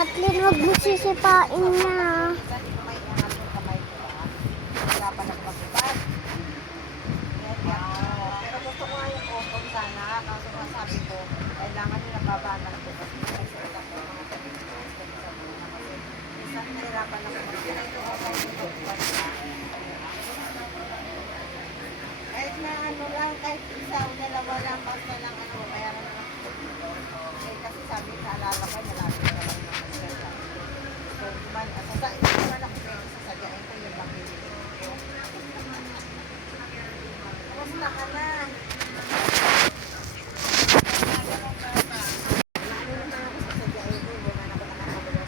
Kathleen, wag mo sisipain na. Pero gusto ko nga yung open sana. Kaso nga sabi ko, kailangan nyo nababanag ko kasi may suot ako mga pag-ibig sa muna. Kasi isang nahirapan ako kahit na ano lang, kahit isa o dalawa lang, basta lang ano, bayaran na lang. Eh, kasi sabi sa alala ko, malapit na lang naman sila. So, man, sasain ko naman ako pero sasadyain ko yung pamilya ko. Kamusta ka na?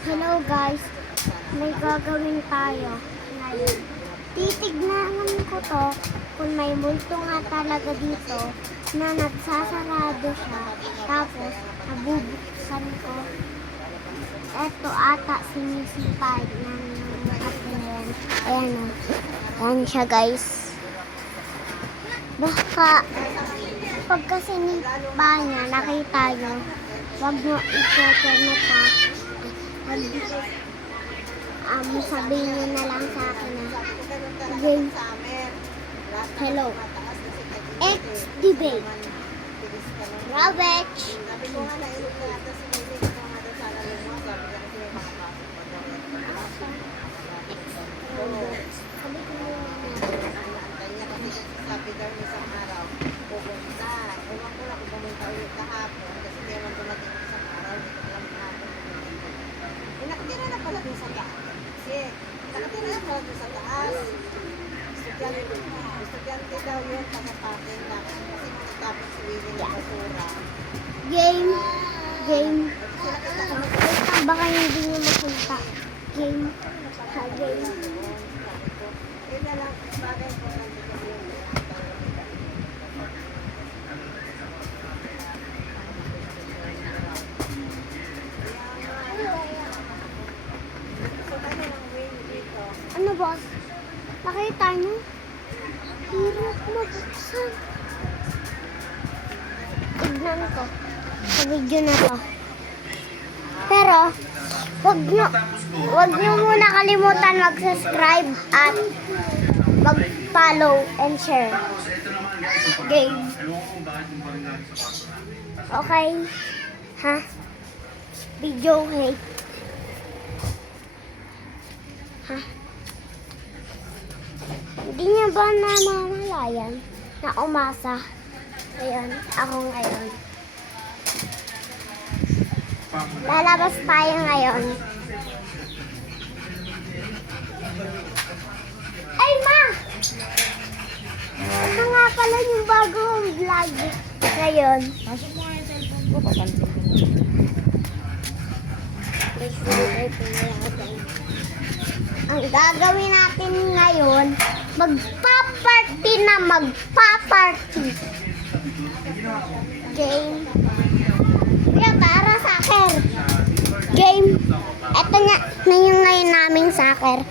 Hello guys, may gagawin tayo ngayon. Titignan ko to kung may multo nga talaga dito na nagsasarado siya. Tapos, nabubuksan ko. Eto ata sinisipay ng Kathleen. Ayan o. Ayan siya guys. Baka pagka sinipa niya, nakita nyo, wag nyo i-comment ha. Sabihin nyo na lang sa akin na game. Hello. X-Debate. Ravage. Sabi ko nga nailog na yata si Mili ko nga daw sana lumuha. Sabi ko kasi may mga pasok pa daw. Sabi ko na Antay niya kasi sabi daw niya isang araw, pupunta. Ewan ko lang kung pumunta ulit kahapon kasi hindi naman dumating isang araw. Hindi ko alam kahapon. Nakatira na pala dun sa taas. Kasi nakatira na pala dun sa taas. Estudyante daw yun, pagkapakin lang. Kasi matapos si Willie ng basura. game. Game. Baka hindi nyo mapunta. Game. Ha, game. Yun na lang, bagay ko lang dito yun. So, ano ang way dito? Ano boss? Nakita nyo? Hirap mabuksan. Tignan ko sa video na to. Pero, wag nyo muna kalimutan mag-subscribe at mag-follow and share. Game. Okay? Ha? Video okay? Ha? Hindi niya ba namamalayan na umasa? Ayan, ako ngayon. Lalabas tayo ngayon. Ay, ma! Ito nga pala yung bagong vlog ngayon. Pasok mo nga yung cellphone ko, papansin ko. Ang gagawin natin ngayon, magpa-party na magpa-party. Game. Kuya, tara soccer. Game. Ito na yung ngayon naming soccer.